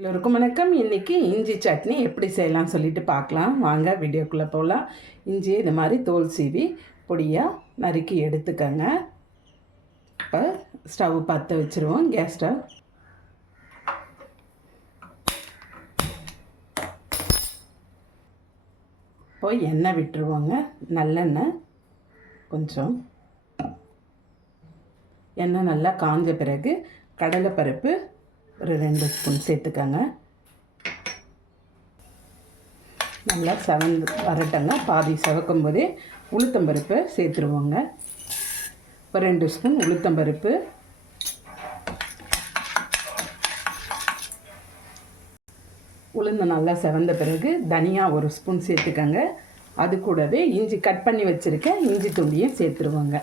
எல்லோருக்கும் வணக்கம். இன்றைக்கி இஞ்சி சட்னி எப்படி செய்யலாம்னு சொல்லிட்டு பார்க்கலாம். வாங்க வீடியோக்குள்ளே போகலாம். இஞ்சியை இது மாதிரி தோல் சீவி பொடியாக நறுக்கி எடுத்துக்கங்க. இப்போ ஸ்டவ் பற்ற வச்சுருவோம். Gas stove. இப்போ எண்ணெய் விட்டுருவோங்க. நல்லெண்ணெய் கொஞ்சம். எண்ணெய் நல்லா காஞ்ச பிறகு கடலைப்பருப்பு ஒரு 2 ஸ்பூன் சேர்த்துக்கங்க. நல்லா வரட்டங்க. பாதி செவக்கும் போதே உளுத்தம்பருப்பு சேர்த்துருவோங்க. இப்போ 2 ஸ்பூன் உளுத்தம்பருப்பு, உளுந்து நல்லா செவந்த பிறகு தனியா 1 ஸ்பூன் சேர்த்துக்கங்க. அது கூடவே இஞ்சி கட் பண்ணி வச்சுருக்க இஞ்சி துண்டியும் சேர்த்துருவோங்க.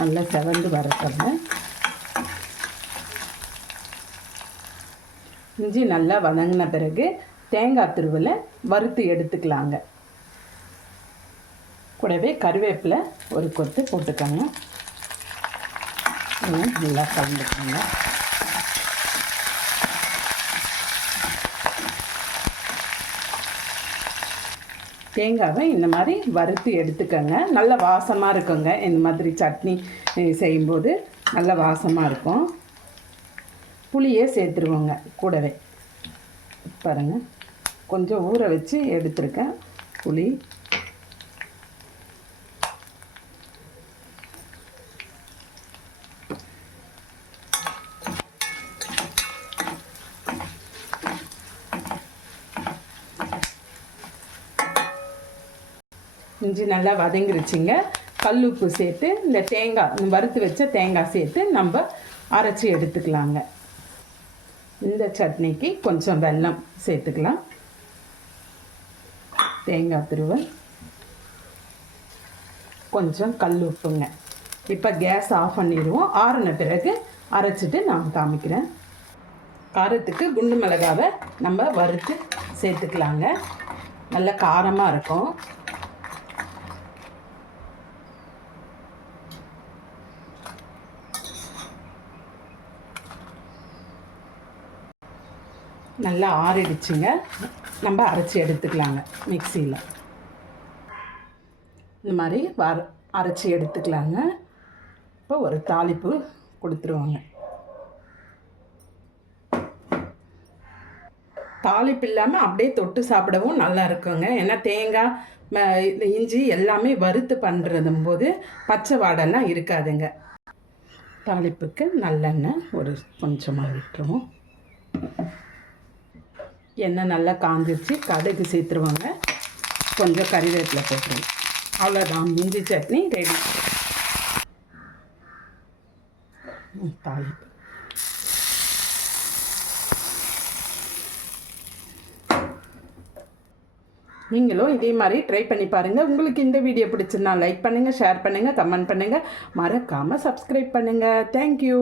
நல்லா செவந்து வரட்டங்க. இஞ்சி நல்லா வதங்கின பிறகு தேங்காய் துருவலை வறுத்து எடுத்துக்கலாங்க. கூடவே கருவேப்பிலை ஒரு கொத்து போட்டுக்கோங்க. நல்லா கலந்துக்கோங்க. தேங்காவை இந்த மாதிரி வறுத்து எடுத்துக்கோங்க. நல்ல வாசமாக இருக்குங்க. இந்த மாதிரி சட்னி செய்யும்போது நல்ல வாசமாக இருக்கும். புளியே சேர்த்துருவோங்க கூடவே. பாருங்கள், கொஞ்சம் ஊற வச்சு எடுத்துருக்கேன் புளி. இஞ்சி நல்லா வதங்கிருச்சுங்க. கல் உப்பு சேர்த்து இந்த தேங்காய் வறுத்து வச்ச தேங்காய் சேர்த்து நம்ம அரைச்சி எடுத்துக்கலாங்க. இந்த சட்னிக்கு கொஞ்சம் வெல்லம் சேர்த்துக்கலாம். தேங்காய் துருவல், கொஞ்சம் கல் உப்புங்க. இப்போ கேஸ் ஆஃப் பண்ணிடுவோம். ஆறின பிறகு அரைச்சிட்டு நான் காமிக்கிறேன். காரத்துக்கு குண்டு மிளகாவை நம்ம வறுத்து சேர்த்துக்கலாங்க. நல்ல காரமாக இருக்கும். நல்லா ஆறிடுச்சுங்க. நம்ம அரைச்சி எடுத்துக்கலாங்க மிக்சியில். இந்த மாதிரி அரைச்சி எடுத்துக்கலாங்க. இப்போ ஒரு தாளிப்பு கொடுத்துருவாங்க. தாளிப்பு இல்லாமல் அப்படியே தொட்டு சாப்பிடவும் நல்லா இருக்குங்க. ஏன்னா தேங்காய் இந்த இஞ்சி எல்லாமே வறுத்து பண்ணுறதும் போது பச்சை வாடெல்லாம் இருக்காதுங்க. தாளிப்புக்கு நல்லெண்ணெய் ஒரு கொஞ்சமாக விட்டுருவோம். எண்ணெய் நல்லா காஞ்சிருச்சு. கடுகு சேர்த்துருவாங்க. கொஞ்சம் கறிவேப்பிலை போட்டுருவோம். அவ்வளோதான், இஞ்சி சட்னி ரெடி. தாளிப்பு. நீங்களும் இதே மாதிரி ட்ரை பண்ணி பாருங்கள். உங்களுக்கு இந்த வீடியோ பிடிச்சிருந்தா லைக் பண்ணுங்கள், ஷேர் பண்ணுங்கள், கமெண்ட் பண்ணுங்கள். மறக்காமல் சப்ஸ்கிரைப் பண்ணுங்கள். தேங்க்யூ.